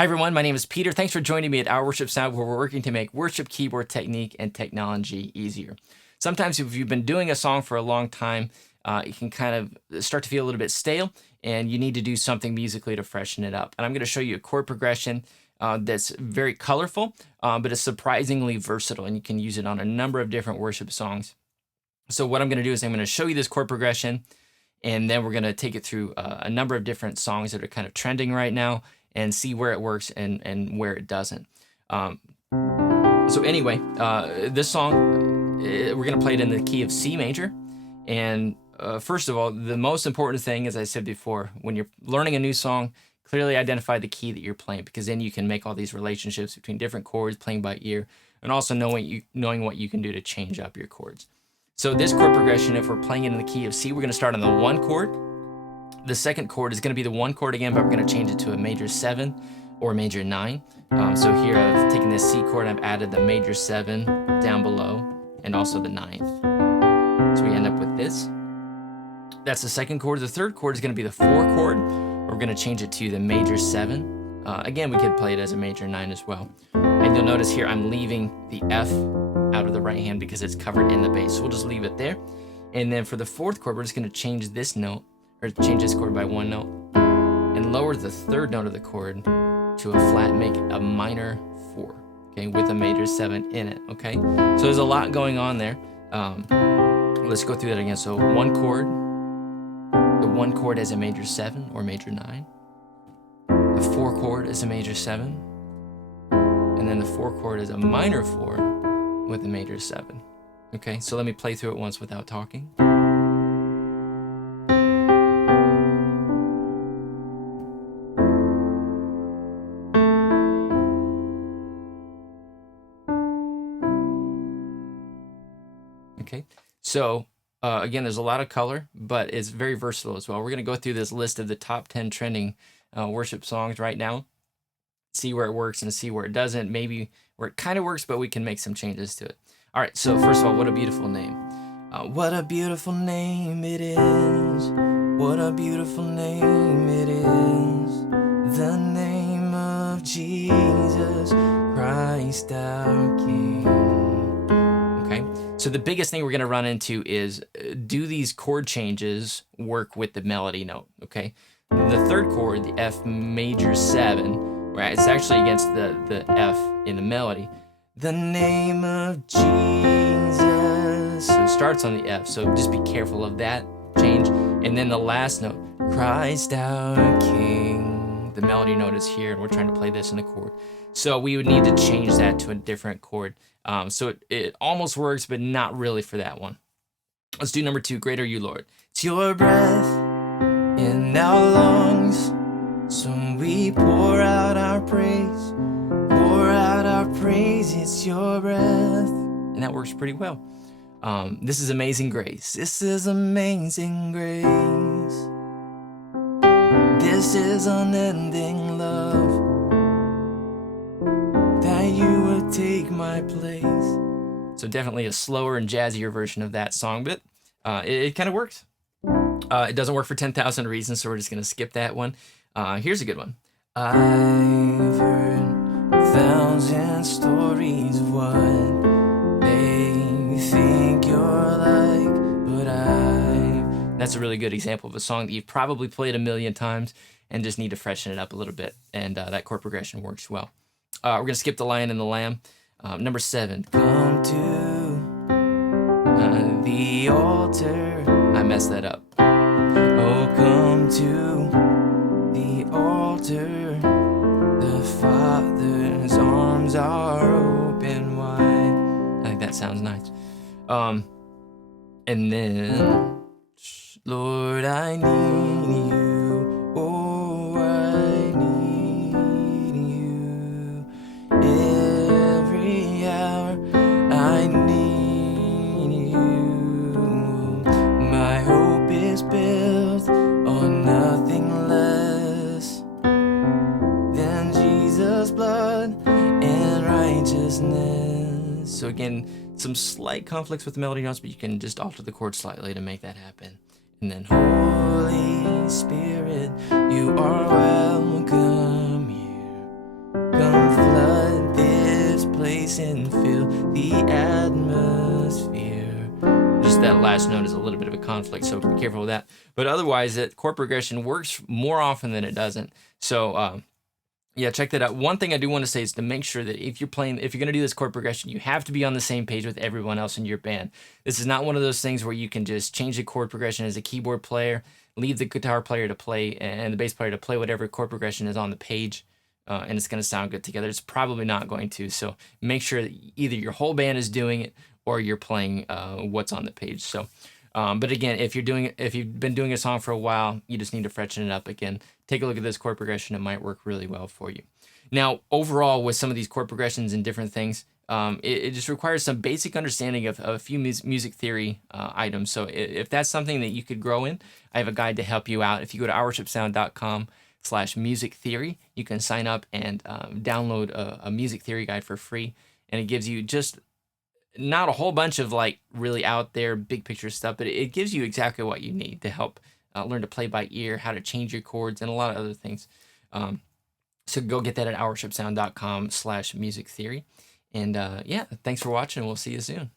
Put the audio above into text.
Hi everyone, my name is Peter. Thanks for joining me at Our Worship Sound, where we're working to make worship keyboard technique and technology easier. Sometimes if you've been doing a song for a long time, it can kind of start to feel a little bit stale, and you need to do something musically to freshen it up. And I'm going to show you a chord progression that's very colorful, but it's surprisingly versatile, and you can use it on a number of different worship songs. So what I'm going to do is I'm going to show you this chord progression, and then we're going to take it through a number of different songs that are kind of trending right now, and see where it works and where it doesn't. So anyway, this song, we're going to play it in the key of C major. And first of all, the most important thing, as I said before, when you're learning a new song, clearly identify the key that you're playing, because then you can make all these relationships between different chords, playing by ear, and also knowing what you can do to change up your chords. So this chord progression, if we're playing it in the key of C, we're going to start on the 1 chord. The second chord is going to be the 1 chord again, but we're going to change it to a major 7 or major 9. So here I've taken this C chord, I've added the major 7 down below, and also the 9th. So we end up with this. That's the second chord. The third chord is going to be the 4 chord. We're going to change it to the major 7. Again, we could play it as a major 9 as well. And you'll notice here I'm leaving the F out of the right hand because it's covered in the bass. So we'll just leave it there. And then for the 4th chord, we're just going to change this note, or change this chord by 1 note, and lower the 3rd note of the chord to a flat, make a minor 4, okay, with a major 7 in it, okay? So there's a lot going on there. Let's go through that again. So 1 chord, the 1 chord as a major 7 or major 9, the 4 chord is a major 7, and then the 4 chord is a minor 4 with a major 7, okay? So let me play through it once without talking. Okay, so again, there's a lot of color, but it's very versatile as well. We're going to go through this list of the top 10 trending worship songs right now, see where it works and see where it doesn't, maybe where it kind of works, but we can make some changes to it. All right, so first of all, what a beautiful name. What a beautiful name it is. What a beautiful name it is. The name of Jesus Christ our King. Okay, so the biggest thing we're going to run into is, do these chord changes work with the melody note? Okay, the 3rd chord, the F major 7, right, it's actually against the F in the melody. The name of Jesus, so it starts on the F, so just be careful of that change. And then the last note, Christ our King, the melody note is here, and we're trying to play this in a chord. So we would need to change that to a different chord. So it almost works, but not really for that one. Let's do number 2, Great Are You, Lord. It's your breath in our lungs, so we pour out our praise, pour out our praise, it's your breath. And that works pretty well. This is Amazing Grace. This is amazing grace. This is unending love, that you would take my place. So definitely a slower and jazzier version of that song, but it kind of works. It doesn't work for 10,000 Reasons, so we're just going to skip that one. Here's a good one. I've heard 1,000 stories of what they think you're like, but That's a really good example of a song that you've probably played a million times and just need to freshen it up a little bit, and that chord progression works well. We're going to skip the Lion and the Lamb. Number 7, come to the altar. I messed that up. Oh, come to the altar. The Father's arms are open wide. I think that sounds nice. And then, Lord, I need you. Oh, I need you. Every hour I need you. My hope is built on nothing less than Jesus' blood and righteousness. So again, some slight conflicts with the melody notes, but you can just alter the chord slightly to make that happen. And then, Holy Spirit, you are welcome here. last note is a little bit of a conflict, so be careful with that. But otherwise, that chord progression works more often than it doesn't. So yeah, check that out. One thing I do want to say is to make sure that if you're going to do this chord progression, you have to be on the same page with everyone else in your band. This is not one of those things where you can just change the chord progression as a keyboard player, leave the guitar player to play and the bass player to play whatever chord progression is on the page, and it's going to sound good together. It's probably not going to. So make sure that either your whole band is doing it or you're playing what's on the page. So. But again, if you've been doing a song for a while, you just need to freshen it up again. Take a look at this chord progression. It might work really well for you. Now, overall, with some of these chord progressions and different things, it just requires some basic understanding of a few music theory items. So if that's something that you could grow in, I have a guide to help you out. If you go to ourworshipsound.com/music theory, you can sign up and download a music theory guide for free. And it gives you just not a whole bunch of like really out there big picture stuff, but it gives you exactly what you need to help learn to play by ear, how to change your chords, and a lot of other things. So go get that at ourworshipsound.com/music theory. And yeah, thanks for watching. We'll see you soon.